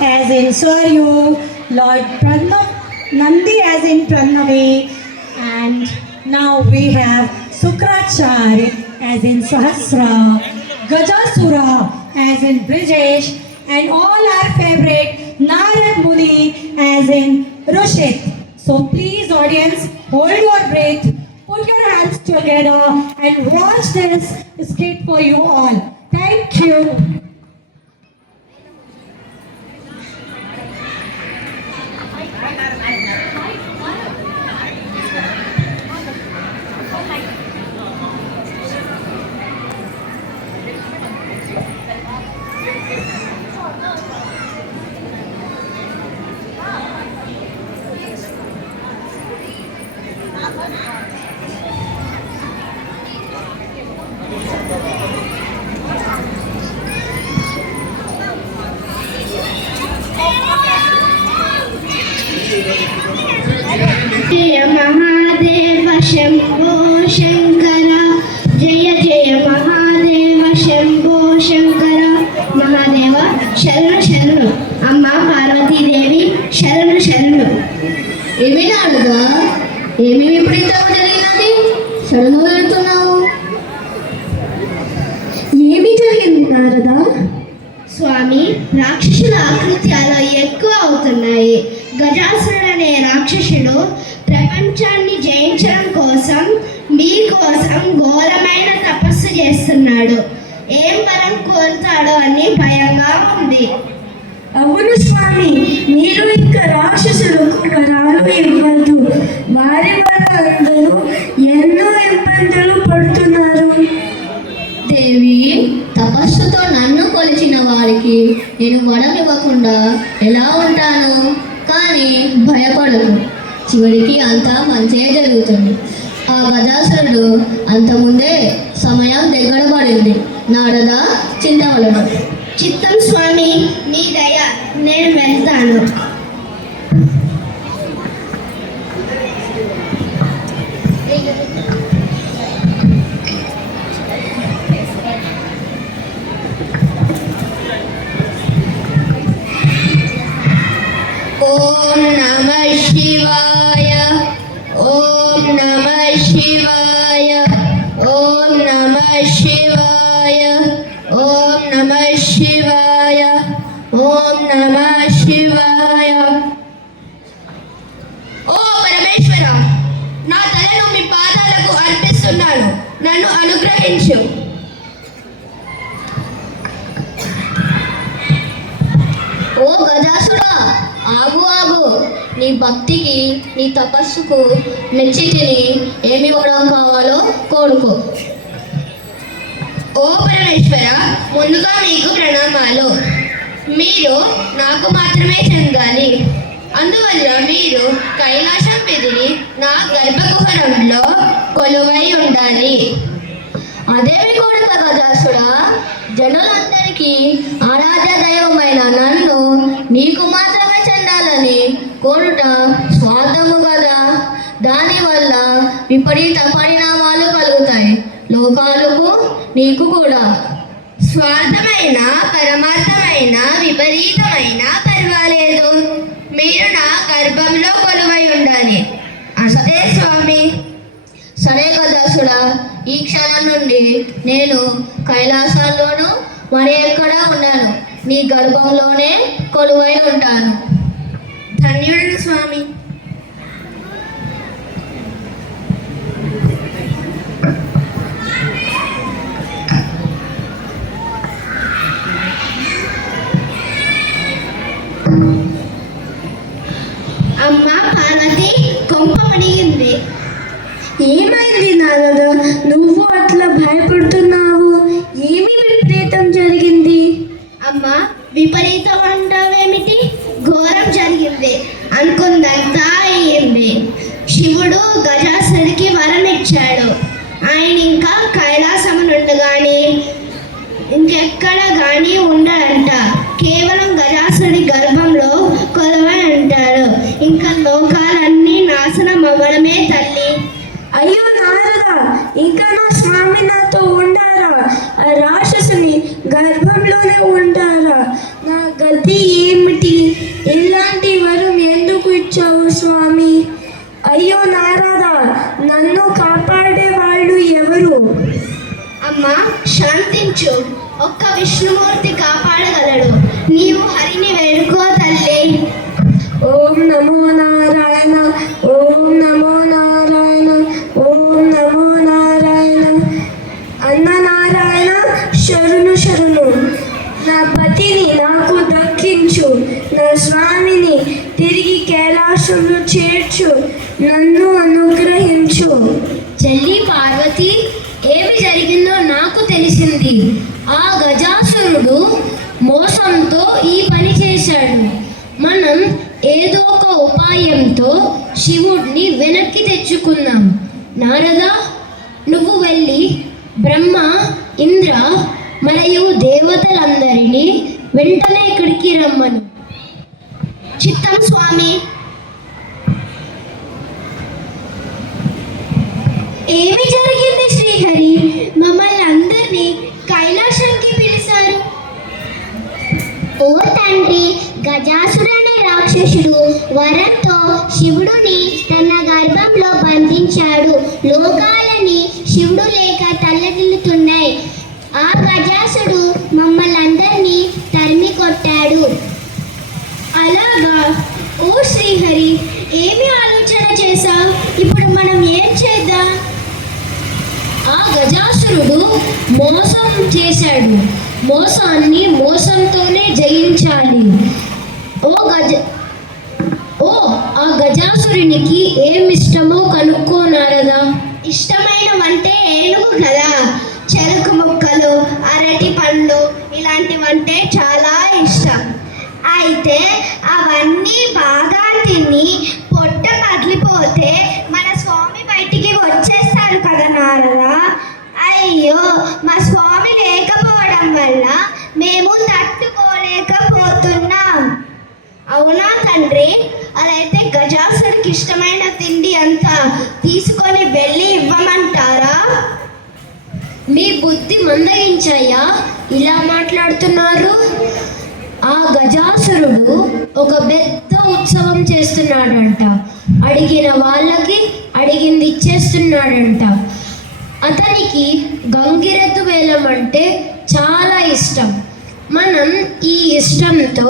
as in Saryu, Lord Nandi as in Pranavi, and now we have Sukrachari as in Sahasra, Gajasura as in Brijesh, and all our favorite Narad Muni as in Rushit. So please audience, hold your breath, put your hands together and watch this skit for you all. Thank you. जय महादेव शंभो शंकर जय जय महादेव शंभो शंकर महादेव शरण शरण अम्मा पार्वतीदेवी शरण शरण ఏమి నాడుగా ఏమి విపరీతం జరిగినది శరణు వెళ్తున్నావు ఏమి జరిగింది నారదా స్వామి రాక్షసుల ఆకృత్యాలు ఎక్కువ అవుతున్నాయి గజాసురుడు అనే రాక్షసుడు ప్రపంచాన్ని జయించడం కోసం మీకోసం ఘోరమైన తపస్సు చేస్తున్నాడు ఏం వరం కోరుతాడో అని భయంగా ఉంది అవును స్వామి మీరు ఇంకా రాక్షసులకు వరాలు ఇవ్వద్దు వారి వల్ల అందరూ ఎన్నో ఇబ్బందులు పడుతున్నారు దేవి తపస్సుతో నన్ను కొలిచిన వారికి నేను వరం ఇవ్వకుండా ఎలా ఉంటాను కానీ భయపడకు చివరికి అంతా మంచే జరుగుతుంది ఆ గజాసురుడు అంతకుముందే సమయం దగ్గర పడింది నారదా చింతవలను చిత్తం స్వామి నీ దయ నేను వెళ్తాను ఓం నమః శివాయ ఓం నమః శివాయ ఓం నమః శివాయ ఓం నమః శివాయ ఓం నమః శివాయ ఓ పరమేశ్వర నా తలను మీ పాదాలకు అర్పిస్తున్నాను నన్ను అనుగ్రహించు ఓ గజాసురా ఆగు ఆగు నీ భక్తికి నీ తపస్సుకు మెచ్చి తిని ఏమి ఇవ్వడం కావాలో కోరుకో ఓ పరమేశ్వర ముందుగా మీకు ప్రణామాలు మీరు నాకు మాత్రమే చెందాలి అందువల్ల మీరు కైలాసం విధిని నా గర్భగుహరంలో కొలువై ఉండాలి అదేమి కూడా గజాసుడా జనులందరికీ ఆరాధ్య దైవమైన నన్ను నీకు మాత్రమే చెందాలని కోరుట స్వార్థము కదా దానివల్ల విపరీత పరిణామాలు కలుగుతాయి లోకాలకు నీకు కూడా స్వార్థమైన పరమార్థమైన విపరీతమైన పర్వాలేదు మీరు నా గర్భంలో కొలువై ఉండాలి అంతే స్వామి సరే గజాసుడా ఈ క్షణం నుండి నేను కైలాసంలోనూ మరి ఎక్కడ ఉన్నాను నీ గర్భంలోనే కొలువై ఉంటాను ధన్యుడు స్వామి అమ్మ పార్వతి కొంప పడిగింది ఏమైంది నారద నువ్వు అట్లా భయపడుతున్నావు ఏమి విపరీతం జరిగింది అమ్మ విపరీతం అంటావేమిటి ఘోరం జరిగింది అనుకుందంతా అయ్యింది శివుడు గజాసురుడికి వరం ఇచ్చాడు ఆయన ఇంకా కైలాసం నుండి కానీ ఇంకెక్కడ కానీ ఉండడంట కేవలం గజాసురుడి గర్భంలో కొలువై ఉంటాడు ఇంకా లోకాలన్నీ నాశనం అవ్వడమే తల్లి అయ్యో నారద ఇంకా నా స్వామి నాతో ఉండారా ఆ రాక్షసుని గర్భంలోనే ఉంటారా నా గతి ఏమి ఏమిటి? ఇలాంటి వరం ఎందుకు ఇచ్చావు స్వామి? అయ్యో నారద, నన్ను కాపాడే వాళ్ళు ఎవరు? అమ్మా శాంతించు, ఒక్క విష్ణుమూర్తి కాపాడగలడు. నీవు హరిని వేడుకో తల్లి. ఓం నమో నారాయణ, ఓం నమో నారాయణ, ఓం నమో నారాయణ. అన్న నారాయణ, శరణు శరణు. నా పతిని నాకు దక్కించు, నా స్వామిని తిరిగి కైలాసంలో చేర్చు, నన్ను అనుగ్రహించు. చెల్లి పార్వతి, ఏమి జరిగిందో నాకు తెలిసింది. ఆ గజాసురుడు మోసంతో ఈ పని చేశాడు. మనం ఏదో ఒక ఉపాయంతో శివుడిని వెనక్కి తెచ్చుకుందాం. నారద, నువ్వు వెళ్ళి బ్రహ్మ, ఇంద్ర మరియు దేవతలందరినీ వెంటనే ఇక్కడికి రమ్మను. చిత్తం స్వామి. ఏమి జరిగింది శ్రీహరి? మమ్మల్ని అందరినీ కైలాసానికి పిలిచారు. ఓ తండ్రి, గజాసురనే రాక్షసుడు వరంతో శివుడిని తన గర్భంలో బంధించాడు. లోకాలని శివుడు లేక తల్లడిల్లుతున్నాయి. ఆ గజాసుడు మమ్మల్ని అందరినీ తరిమి కొట్టాడు. అలాగా? ఓ శ్రీహరి, ఏమి ఆలోచన చేశావు? ఇప్పుడు మనం ఏం చేద్దాం? ఆ గజాసురుడు మోసం చేశాడు. మోసాన్ని మోసంతోనే జయించాలి. ఆ గజాసురునికి ఏం ఇష్టమో కనుక్కోనారదా? ఇష్టమైనవంటే ఏనుగు కదా. చెరుకు ముక్కలు, అరటి పండ్లు ఇలాంటివంటే చాలా ఇష్టం. అయితే అవన్నీ బాగా తిని పొట్ట పగిలిపోతే మన స్వామి బయటికి వచ్చేస్తారు కదా నారదా. అయ్యో, మా స్వామి లేకపోవడం వల్ల మేము తట్టుకోలేకపోతున్నాం. అవునా తండ్రి? అదైతే గజాసుడికి ఇష్టమైన తిండి అంతా తీసుకొని వెళ్ళి ఇవ్వమంటారా? మీ బుద్ధి మందగించాయా ఇలా మాట్లాడుతున్నారు? ఆ గజాసురుడు ఒక పెద్ద ఉత్సవం చేస్తున్నాడంట. అడిగిన వాళ్ళకి అడిగింది ఇచ్చేస్తున్నాడంట. అతనికి గంగిరెద్దు వేలం అంటే చాలా ఇష్టం. మనం ఈ ఇష్టంతో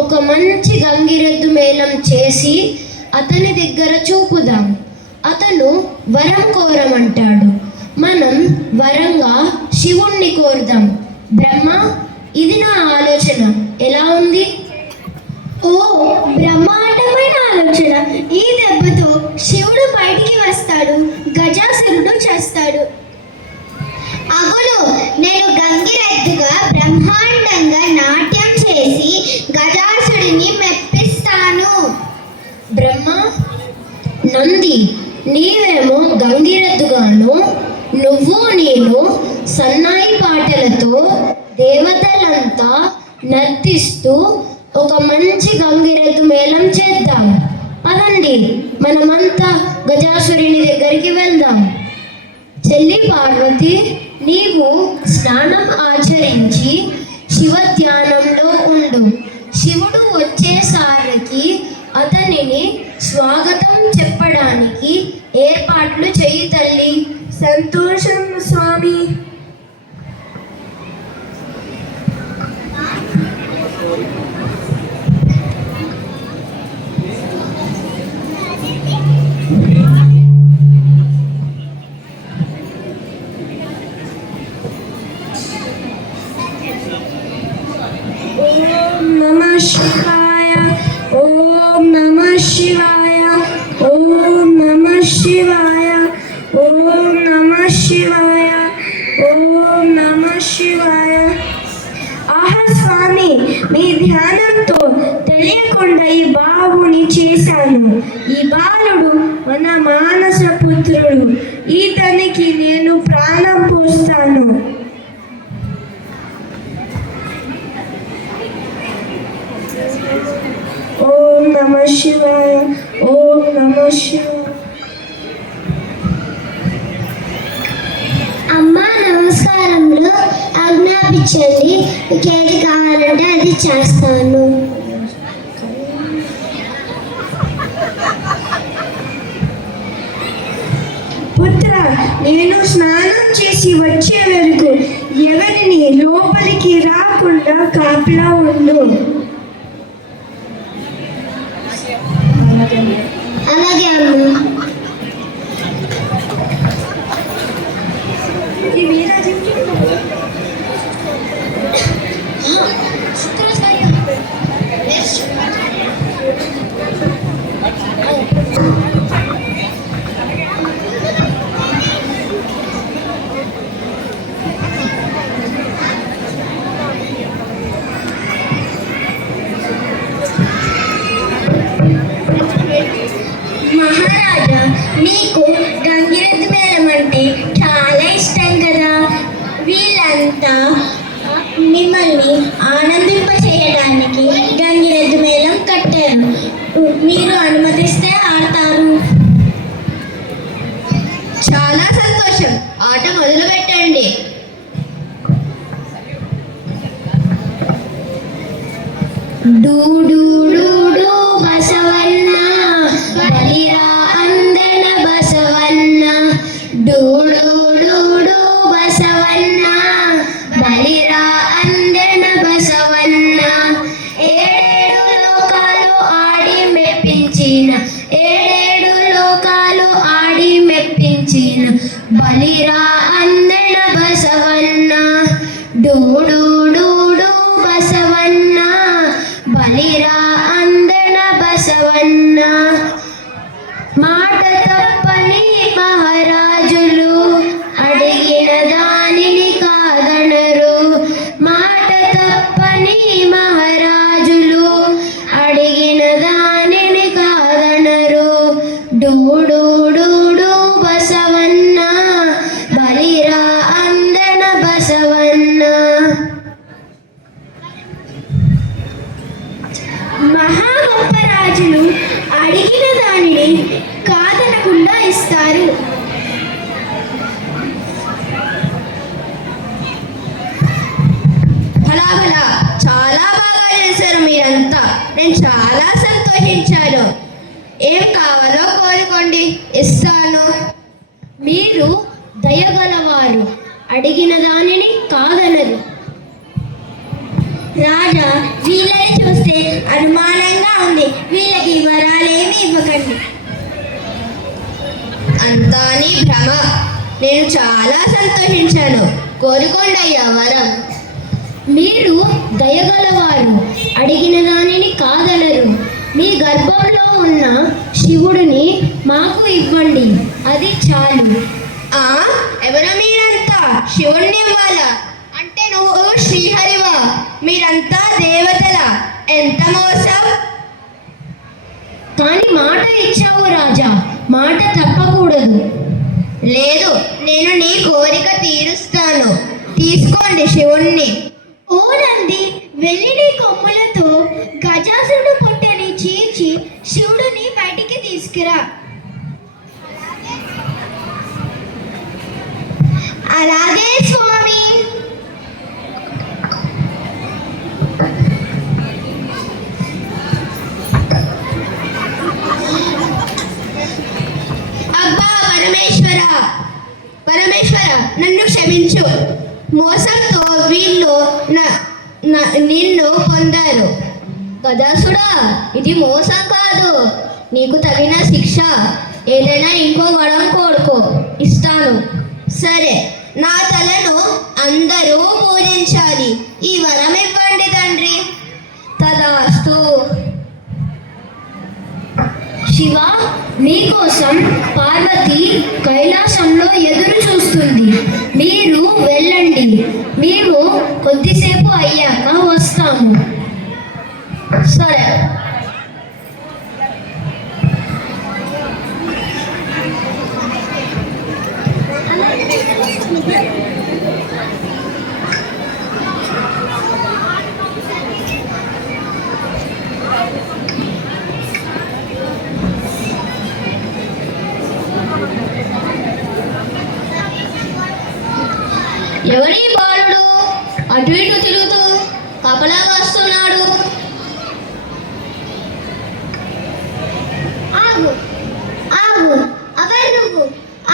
ఒక మంచి గంగిరెద్దు మేళం చేసి అతని దగ్గర చూపుదాం. అతను వరం కోరమంటాడు. మనం వరంగా శివుణ్ణి కోరుదాం. బ్రహ్మ, ఇది నా ఆలోచన, ఎలా ఉంది? ఓ, బ్రహ్మాండమైన ఆలోచన. ఈ దెబ్బతో శివుడు బయటికి వస్తాడు, గజాసురుడు చేస్తాడు. అగులు, నేను గంగిరెద్దుగా బ్రహ్మాండంగా నాట్యం చేసి గజాసుడిని మెప్పిస్తాను. బ్రహ్మ, నంది, నీవేమో గంగిరెద్దుగాను, నువ్వు నేను సన్నాయి పాటలతో దేవతలంతా నర్తిస్తూ ఒక మంచి గంగిరెద్దు మేళం చేద్దాం. పదండి, మనమంతా గజాసురుని దగ్గరికి వెళ్దాం. చెల్లి పార్వతి, నీవు స్నానం ఆచరించి శివ ధ్యానంలో ఉండు. శివుడు వచ్చేసరికి అతనిని స్వాగతం చెప్పడానికి ఏర్పాట్లు చెయ్యి తల్లి. సంతోషం స్వామి. ఓం నమః శివాయ, ఓం నమః శివాయ, ఓం నమః శివాయ, ఓం నమః శివాయ, ఓం నమః శివాయ. ఆహా స్వామి, మీ ధ్యానంతో తెలియకుండా ఈ బాబుని చేశాను. ఈ బాలుడు మన మానస పుత్రుడు. ఈతనికి నేను ప్రాణం పోస్తాను. ఓం నమః శివాయ, ఓం నమః శివాయ. అమ్మా నమస్కారములు, ఆజ్ఞాపించండి. మీకు ఏది కావాలంటే అది చేస్తాను. స్నానం చేసి వచ్చే వరకు ఎవరిని లోపలికి రాకుండా కాపలా ఉండు. అలాగే అమ్మ. మహారాజా, నీకు గంగిరెద్దు మేళం అంటే చాలా ఇష్టం కదా. వీళ్ళంతా మిమ్మల్ని ఆనందింప చేయడానికి గంగిరెద్దు మేళం కట్టారు. మీరు అనుమతిస్తే ఆడతారు. చాలా సంతోషం, ఆట మొదలు పెట్టండి. డూడూడూడు బసవన్న బలిరా అందన బసవన్న. డూడూడూడు బసవన్న బలిరా అందన బసవన్న. ఏడేడు లోకాలు ఆడి మెప్పించిన, ఏడేడు లోకాలు ఆడి మెప్పించిన బలిరా అందన బసవన్న. డూడూడూడు బసవన్న బలిరా అందన బసవన్న. మాట తప్పని మహారాజులు అడిగిన దానిని కాదనరు. మాట తప్పని మహారాజులు అడిగిన దానిని కాదనరు. డూడూడూడు బసవన్న బలిరా అందన బసవన్న. మహా గొప్ప రాజులు అడిగిన దానిని కాదనకుండా ఇస్తారు. ఫలాఫల చాలా బాగా చేశారు మీరంతా. నేను చాలా సంతోషించాను. ఏం కావాలో కోరుకోండి, ఇస్తాను. మీరు దయగలవారు, అడిగిన దానిని కాదనరు. రాజా, వీళ్ళని చూస్తే అనుమానంగా ఉంది. వీళ్ళకి వరాలేమి ఇవ్వకండి. అంతా నీ భ్రమ. నేను చాలా సంతోషించాను. కోరుకోండి అయ్యా వరం. మీరు దయగలవారు, అడిగిన దానిని కాదనరు. మీ గర్భంలో ఉన్న శివుడిని మాకు ఇవ్వండి, అది చాలు. ఎవరు మీరంతా? శివుణ్ణి ఇవ్వాలా? అంటే నువ్వు శ్రీహరివా? మీరంతా దేవతలా? ఎంత మోసం! కానీ మాట ఇచ్చావు రాజా, మాట తప్పకూడదు. లేదు, నేను నీ కోరిక తీరుస్తాను. తీసుకోండి శివుణ్ణి. ఓ నంది, వెల్లిడి కొమ్ములతో గజాసురుడు పొట్టని చీల్చి శివుడిని బయటికి తీసుకురా. అలాగే స్వామి. అబ్బా పరమేశ్వర, పరమేశ్వర నన్ను క్షమించు. మోసంతో వీళ్ళు నిన్ను పొందారు. గదాసుడా, ఇది మోసం కాదు. నీకు తగిన శిక్ష. ఏదైనా ఇంకో వరం కోరుకో, ఇస్తాను. సరే, నా తలను అందరూ పూజించాలి. ఈ వరం ఇవ్వండి తండ్రి. తదాస్తు. శివ, మీకోసం పార్వతి కైలాసంలో ఎదురు చూస్తుంది. మీరు వెళ్ళండి, మేము కొద్దిసేపు అయ్యాక వస్తాము. సరే. ఎవరి బాలుడు అటు ఇటు తిరుగుతూ కపలాగా వస్తున్నాడు? ఆగు ఆగు, ఎవరు నువ్వు?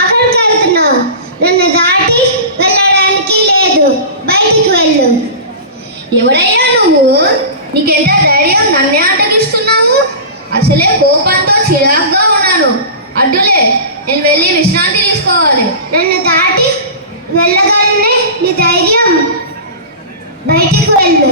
అక్కడికి వెళ్తున్నావు? నన్ను నన్ను దాటి వెళ్ళడానికి లేదు. బయటికి వెళ్ళు. ఎవరయ్యా నువ్వు? నీకెంత ధైర్యం నన్నే అడ్డగిస్తున్నావు? అసలే కోపంతో చిరాగ్గా ఉన్నాను. అడ్డులే, నేను వెళ్ళి విశ్రాంతి తీసుకోవాలి. నన్ను దాటి వెళ్ళగానే నీ ధైర్యం. బయటికి వెళ్ళు.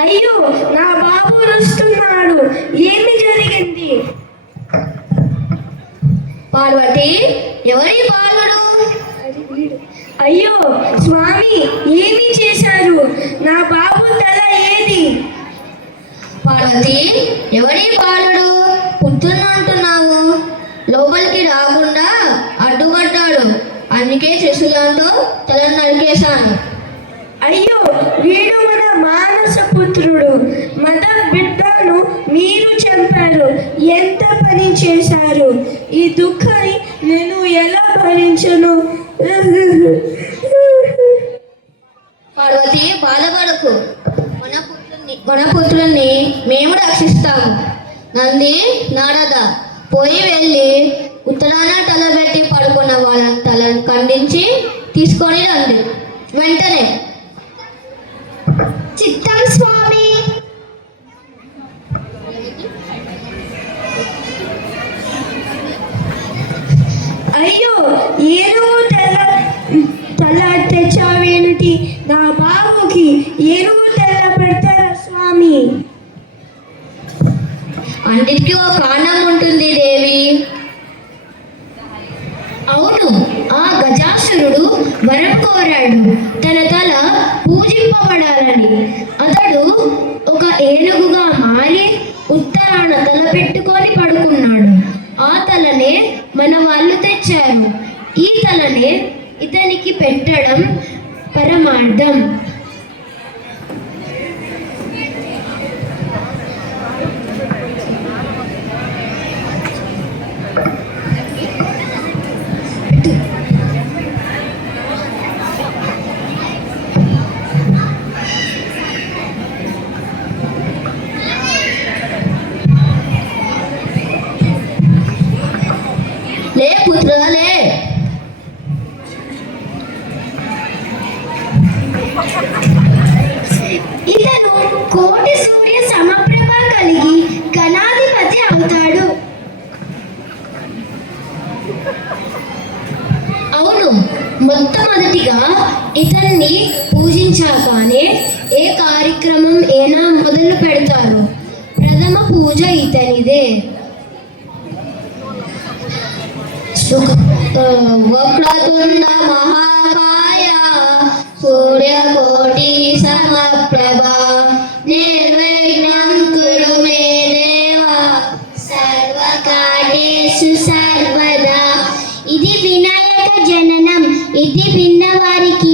అయ్యో, నా బాబు రుస్తున్నాడు. ఏమి జరిగింది? పార్వతి, ఎవరి బాలుడు? అయ్యో స్వామి, ఏమి చేశారు? నా బాబు తల ఏది? పార్వతి, ఎవరి బాలుడు? పుత్రునంటున్నావు. లోపలికి రాకుండా అడ్డుపడ్డాడు. అందుకే త్రిశూలంతో తల నరికేశాను. అయ్యో, వీడు మన మానస పుత్రుడు. మన బిడ్డను మీరు చంపారు. ఎంత పని చేశారు? ఈ దుఃఖాన్ని నేను ఎలా భరించను? పార్వతి, బాధపడకు. మన పుత్రుల్ని మేము రక్షిస్తాము. నంది, నారద, పోయి వెళ్ళి ఉత్తరాన తలబెట్టి పడుకున్న వాళ్ళని తలను ఖండించి తీసుకొని రండి వెంటనే. చిత్తం స్వామి. అయ్యో, ఏనుగు తల తెచ్చావేమిటి? నా బాబుకి ఏనుగు తల పెడతారా స్వామి? అన్నిటికీ ఒక కారణం ఉంటుంది దేవి. అవును, ఆ గజాసురుడు వరం కోరాడు, తన తల పూజింపబడాలని. అతడు ఒక ఏనుగుగా మారి ఉత్తరాన తల పెట్టుకొని పడుకున్నాడు. ఆ తలనే మన వాళ్ళు తెచ్చారు. ఈ తలనే ఇతనికి పెట్టడం పరమార్థం. లే పుత్రుడా, లే. ఇతను కోటి సూర్య సమప్రభ కలిగి గణాధిపతి అవుతాడు. అవును, మొట్టమొదటిగా ఇతన్ని పూజించాకనే ఏ కార్యక్రమం అయినా మొదలు పెడతారు. ప్రథమ పూజ ఇతనిదే. వక్రతుండ మహాకాయ సూర్యకోటి సమప్రభ నిర్విఘ్నం కురు మే దేవ సర్వకార్యేషు సర్వదా. ఇది వినాయక జననం. ఇది విన్నవారికి